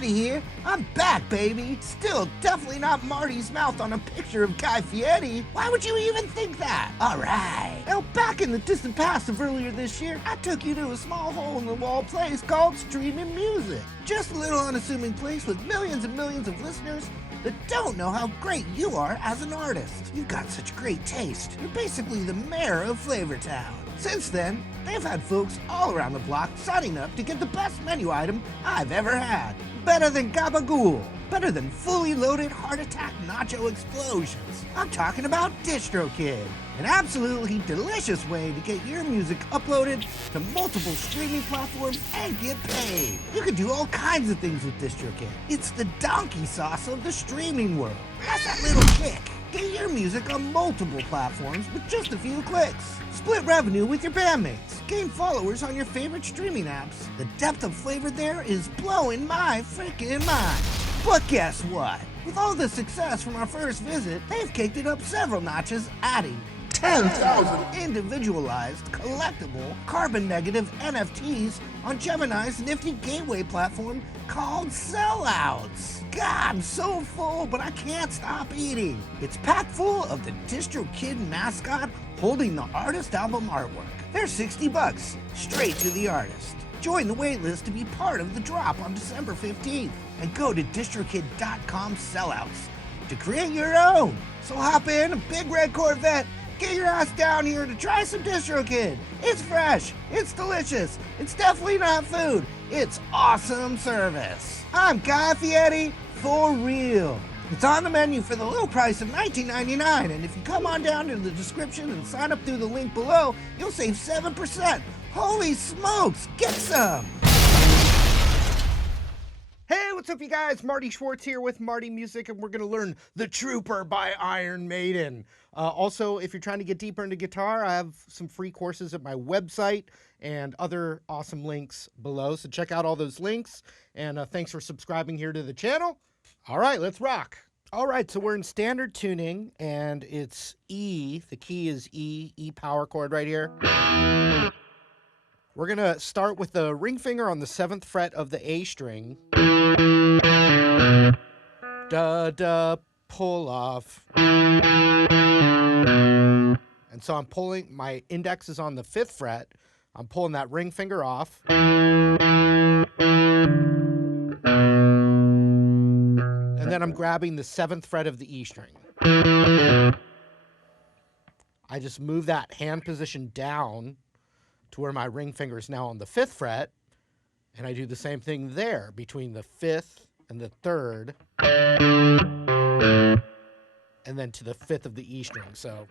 Here. I'm back, baby. Still definitely not Marty's mouth on a picture of Guy Fieri. Why would you even think that? All right. Now, back in the distant past of earlier this year, I took you to a small hole-in-the-wall place called streaming music. Just a little unassuming place with millions and millions of listeners that don't know how great you are as an artist. You've got such great taste. You're basically the mayor of Flavortown. Since then, they've had folks all around the block signing up to get the best menu item I've ever had. Better than Gabagool. Better than fully loaded heart attack nacho explosions. I'm talking about Distrokid. An absolutely delicious way to get your music uploaded to multiple streaming platforms and get paid. You can do all kinds of things with Distrokid. It's the donkey sauce of the streaming world. That's that little kick. Get your music on multiple platforms with just a few clicks. Split revenue with your bandmates. Gain followers on your favorite streaming apps. The depth of flavor there is blowing my freaking mind. But guess what? With all the success from our first visit, they've kicked it up several notches, adding 10,000 individualized, collectible, carbon-negative NFTs on Gemini's nifty gateway platform called Sellouts. God, I'm so full, but I can't stop eating. It's packed full of the Distrokid mascot holding the artist album artwork. They're $60, straight to the artist. Join the waitlist to be part of the drop on December 15th and go to distrokid.com/sellouts to create your own. So hop in a big red Corvette. Get your ass down here to try some Distrokid. It's fresh, it's delicious, it's definitely not food, it's awesome service. I'm Guy Fieri, for real. It's on the menu for the low price of $19.99, and if you come on down to the description and sign up through the link below, you'll save 7%. Holy smokes, get some! Hey, what's up you guys? Marty Schwartz here with Marty Music, and we're going to learn The Trooper by Iron Maiden. Also, if you're trying to get deeper into guitar, I have some free courses at my website and other awesome links below. So check out all those links, and thanks for subscribing here to the channel. All right, let's rock. All right, so we're in standard tuning, and it's E. The key is E, E power chord right here. We're going to start with the ring finger on the 7th fret of the A string. Da, da, pull off. And so I'm pulling, my index is on the 5th fret. I'm pulling that ring finger off. And then I'm grabbing the 7th fret of the E string. I just move that hand position down to where my ring finger is now on the 5th fret, and I do the same thing there between the 5th and the 3rd, and then to the 5th of the E string. So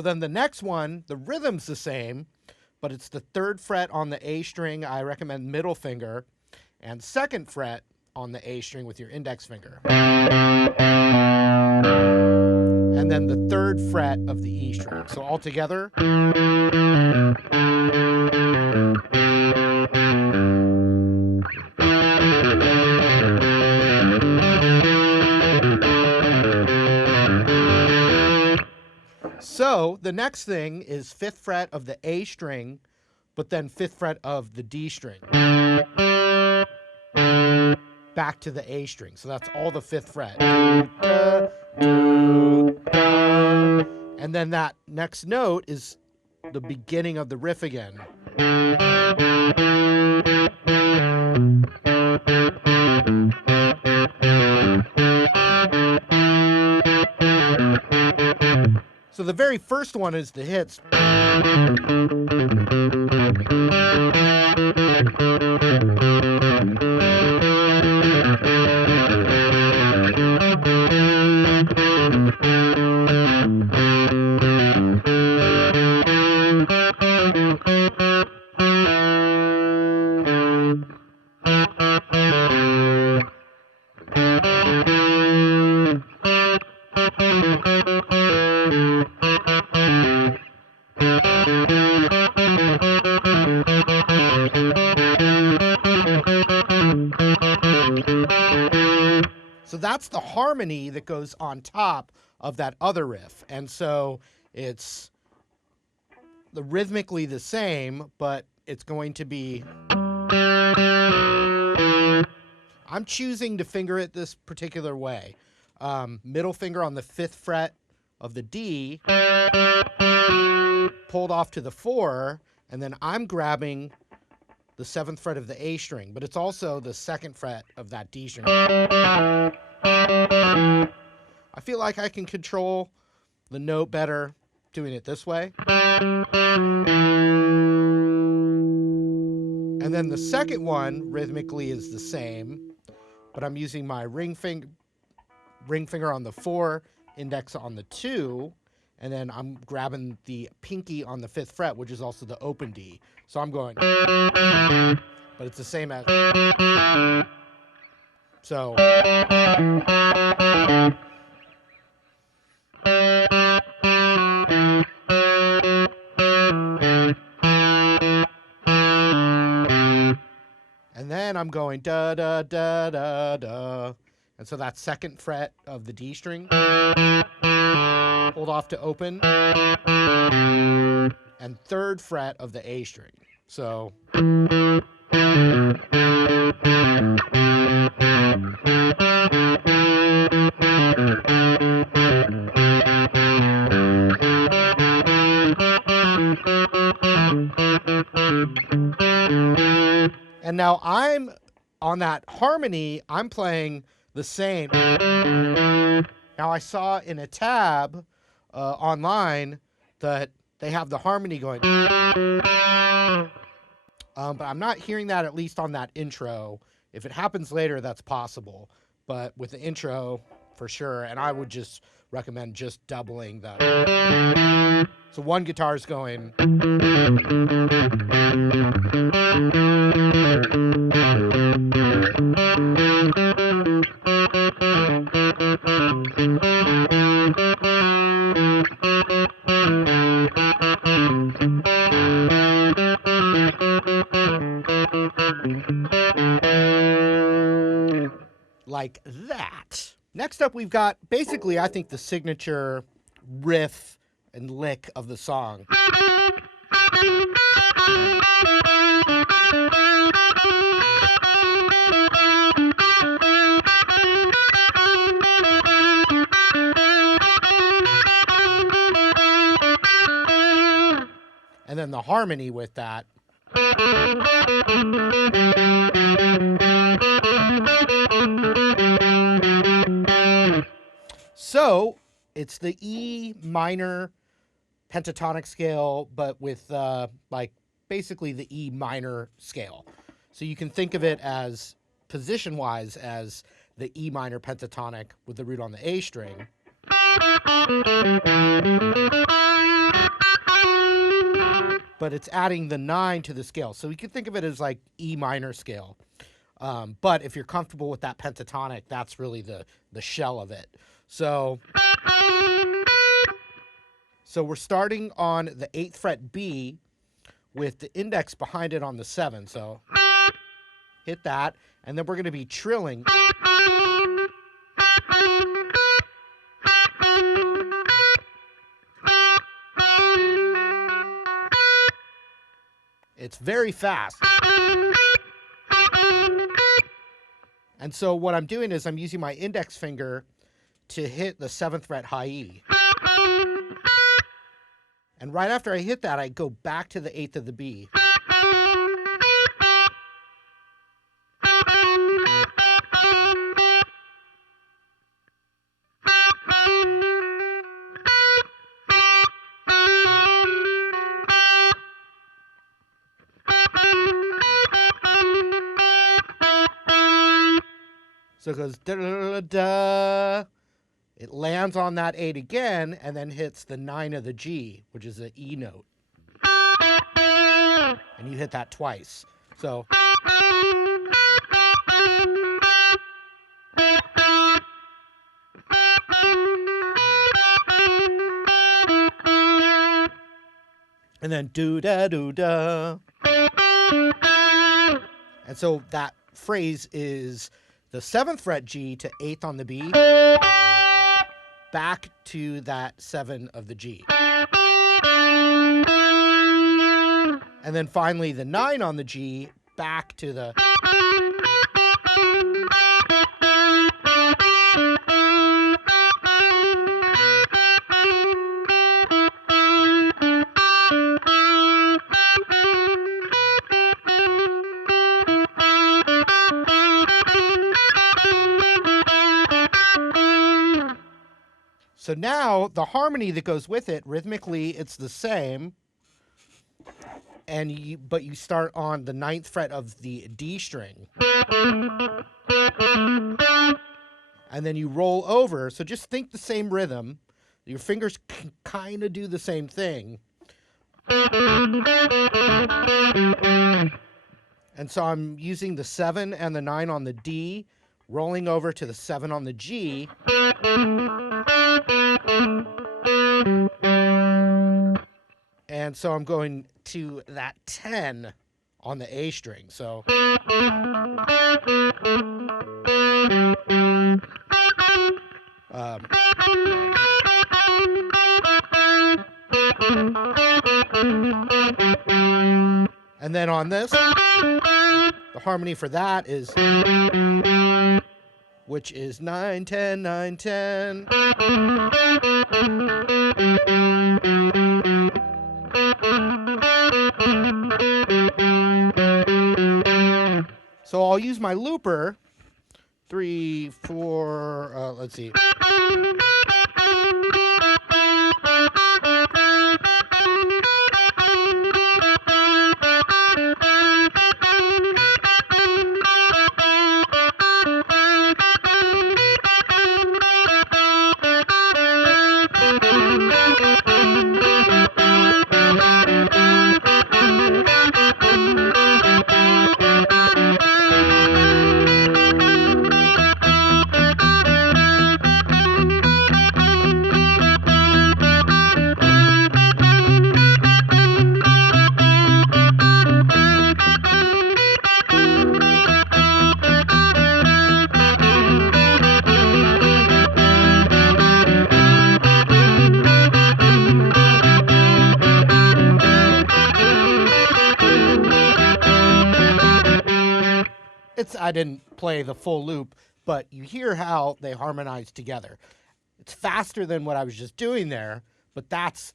then the next one, the rhythm's the same, but it's the 3rd fret on the A string. I recommend middle finger, and 2nd fret on the A string with your index finger. And then the 3rd fret of the E string. So all together. So the next thing is 5th fret of the A string, but then 5th fret of the D string. Back to the A string. So that's all the 5th fret. And then that next note is the beginning of the riff again. So the very first one is the hits. So that's the harmony that goes on top of that other riff. And so it's rhythmically the same, but it's going to be... I'm choosing to finger it this particular way. Middle finger on the 5th fret of the D, pulled off to the 4, and then I'm grabbing the 7th fret of the A string, but it's also the 2nd fret of that D string. I feel like I can control the note better doing it this way. And then the second one rhythmically is the same, but I'm using my ring finger on the 4, index on the 2, and then I'm grabbing the pinky on the 5th fret, which is also the open D. So I'm going, but it's the same as, so. And then I'm going da da da da da. And so that 2nd fret of the D string, hold off to open, and 3rd fret of the A string. So. And now I'm on that harmony, I'm playing the same. Now I saw in a tab online that they have the harmony going. But I'm not hearing that, at least on that intro. If it happens later, that's possible. But with the intro, for sure. And I would just recommend just doubling that. So one guitar is going. Like that. Next up, we've got basically, I think, the signature riff and lick of the song. And then the harmony with that. So it's the E minor pentatonic scale, but with like basically the E minor scale. So you can think of it as position-wise as the E minor pentatonic with the root on the A string. But it's adding the 9 to the scale. So you can think of it as like E minor scale. But if you're comfortable with that pentatonic, that's really the shell of it. So we're starting on the 8th fret B with the index behind it on the 7. So hit that, and then we're going to be trilling. It's very fast. And so what I'm doing is I'm using my index finger to hit the 7th fret high E. And right after I hit that, I go back to the 8th of the B. So it goes da da da da. It lands on that 8 again and then hits the 9 of the G, which is an E note. And you hit that twice. So. and then do-da-do-da. And so that phrase is the 7th fret G to 8th on the B, back to that 7 of the G. And then finally the 9 on the G, back to the... So now the harmony that goes with it, rhythmically, it's the same, but you start on the 9th fret of the D string. And then you roll over, so just think the same rhythm. Your fingers can kind of do the same thing. And so I'm using the 7 and the 9 on the D, rolling over to the 7 on the G. And so I'm going to that 10 on the A string. So and then on this, the harmony for that is, which is 9, 10, 9, 10. So I'll use my looper, 3, 4, let's see. I didn't play the full loop, but you hear how they harmonize together. It's faster than what I was just doing there, but that's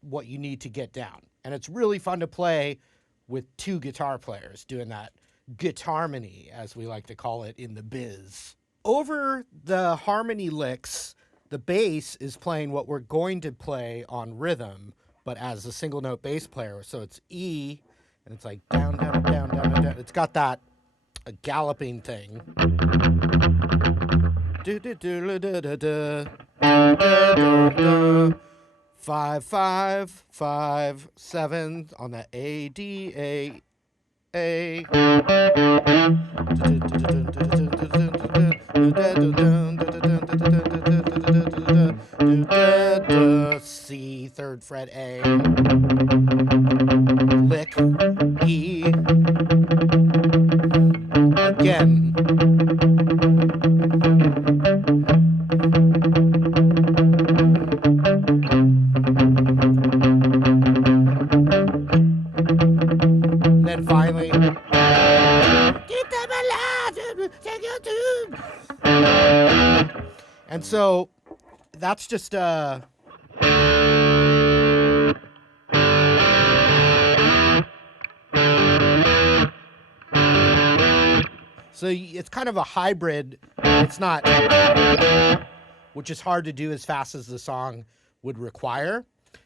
what you need to get down. And it's really fun to play with 2 guitar players doing that guitarmony, as we like to call it in the biz. Over the harmony licks, the bass is playing what we're going to play on rhythm, but as a single note bass player. So it's E, and it's like down, down, down, down, down. It's got that a galloping thing. 5, 5, 5, 7 on the A, D, A, A. C, 3rd fret A. Lick, E. Again. And then finally, keep them alive, take your tune. And so that's just so it's kind of a hybrid. It's not, which is hard to do as fast as the song would require.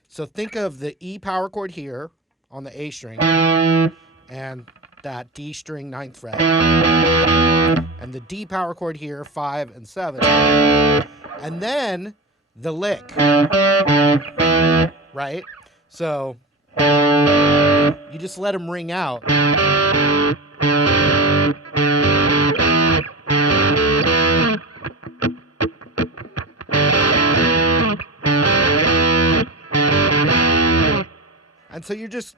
So think of the E power chord here on the A string and that D string 9th fret and the D power chord here, 5 and 7, and then the lick, right? So you just let them ring out. And so you're just...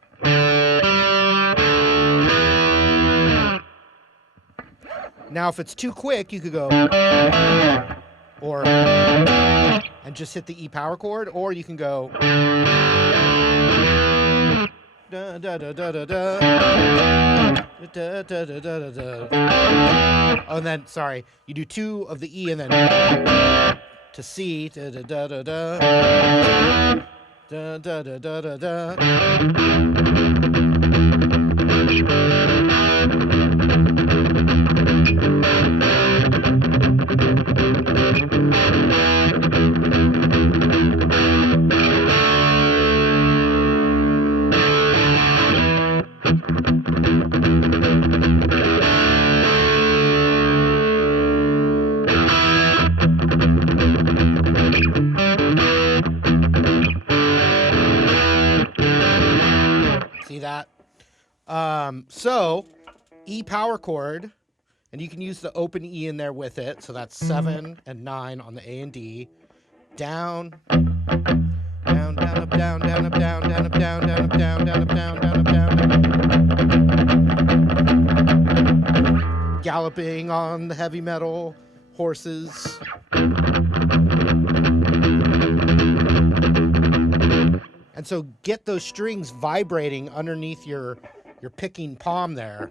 Now, if it's too quick, you could go... Or... And just hit the E power chord, or you can go... Da, da, da, da, da, da. Da, da, da, da, da, da. Oh, and then, sorry, you do 2 of the E and then to C. Da, da, da, da, da. Da, da, da, da, da, da. See that? So E power chord, and you can use the open E in there with it. So that's 7 and 9 on the A and D. Down, down, down, up, down, down, up, down, down, up, down, down, up, down, down, up, down, down, up, down, down. Galloping on the heavy metal horses. And so get those strings vibrating underneath your picking palm there.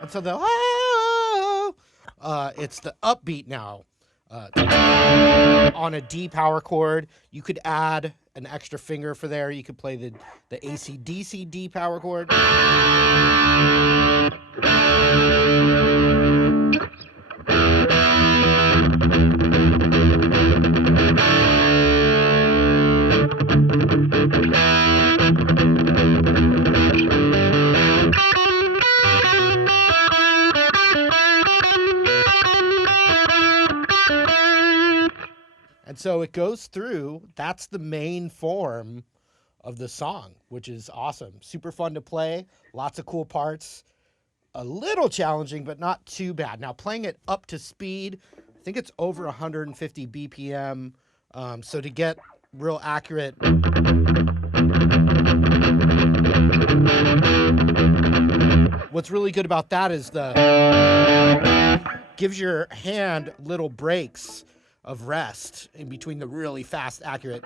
And so it's the upbeat now. On a D power chord, you could add an extra finger for there. You could play the AC/DC D power chord. And so it goes through. That's the main form of the song, which is awesome. Super fun to play. Lots of cool parts. A little challenging, but not too bad. Now, playing it up to speed, I think it's over 150 BPM. So to get real accurate... What's really good about that is gives your hand little breaks of rest in between the really fast, accurate.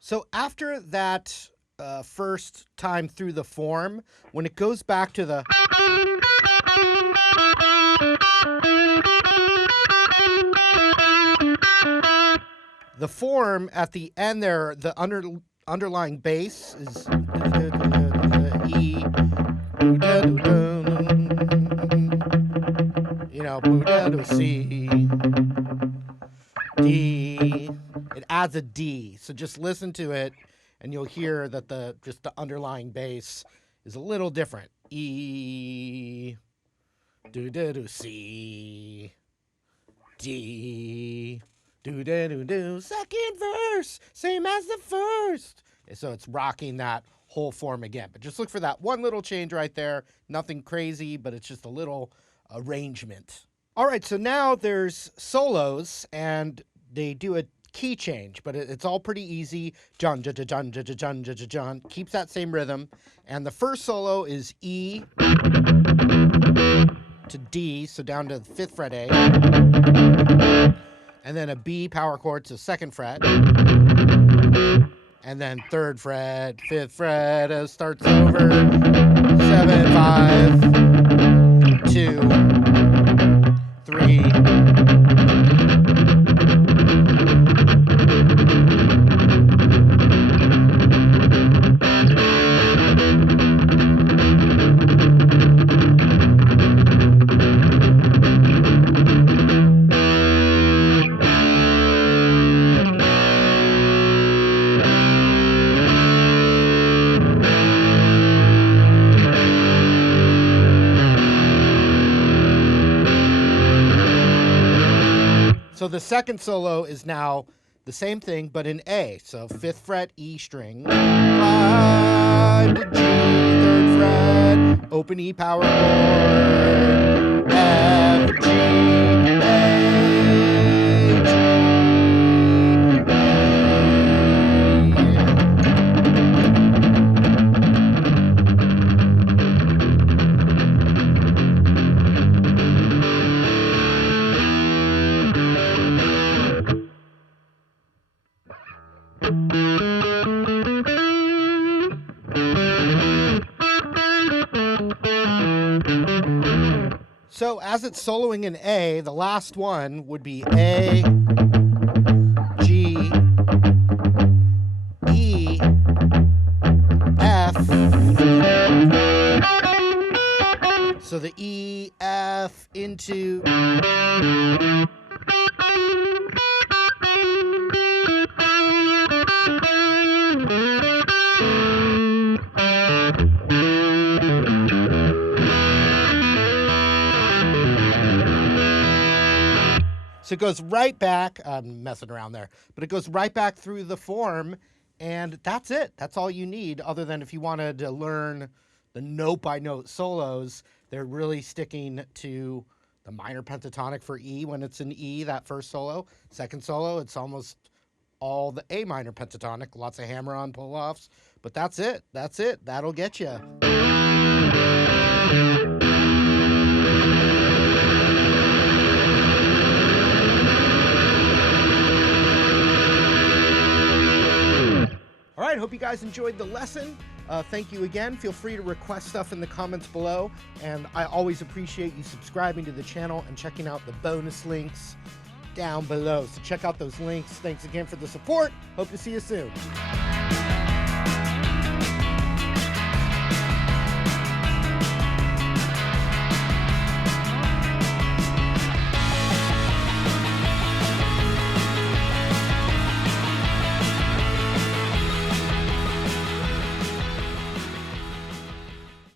So after that first time through the form, when it goes back to the form at the end there, the underlying bass is E, you know, C, D. It adds a D, so just listen to it, and you'll hear that the underlying bass is a little different. E, C, D, second verse, same as the first. So it's rocking that whole form again. But just look for that one little change right there. Nothing crazy, but it's just a little arrangement. All right, so now there's solos, and they do a key change, but it's all pretty easy. John, keeps that same rhythm. And the first solo is E to D, so down to the 5th fret A. And then a B power chord to 2nd fret. And then 3rd fret, 5th fret, starts over. 7, 5, 2, 3. So the second solo is now the same thing, but in A. So 5th fret, E string, 5 to G, 3rd fret, open E power chord, F, G, A, G, So as it's soloing in A, the last one would be A, G, E, F. So the E, F into... So it goes right back, I'm messing around there, but it goes right back through the form, and that's it. That's all you need, other than if you wanted to learn the note-by-note solos, they're really sticking to the minor pentatonic for E when it's in E, that first solo. Second solo, it's almost all the A minor pentatonic, lots of hammer-on pull-offs, but that's it. That's it. That'll get you. All right, hope you guys enjoyed the lesson. Thank you again. Feel free to request stuff in the comments below. And I always appreciate you subscribing to the channel and checking out the bonus links down below. So check out those links. Thanks again for the support. Hope to see you soon.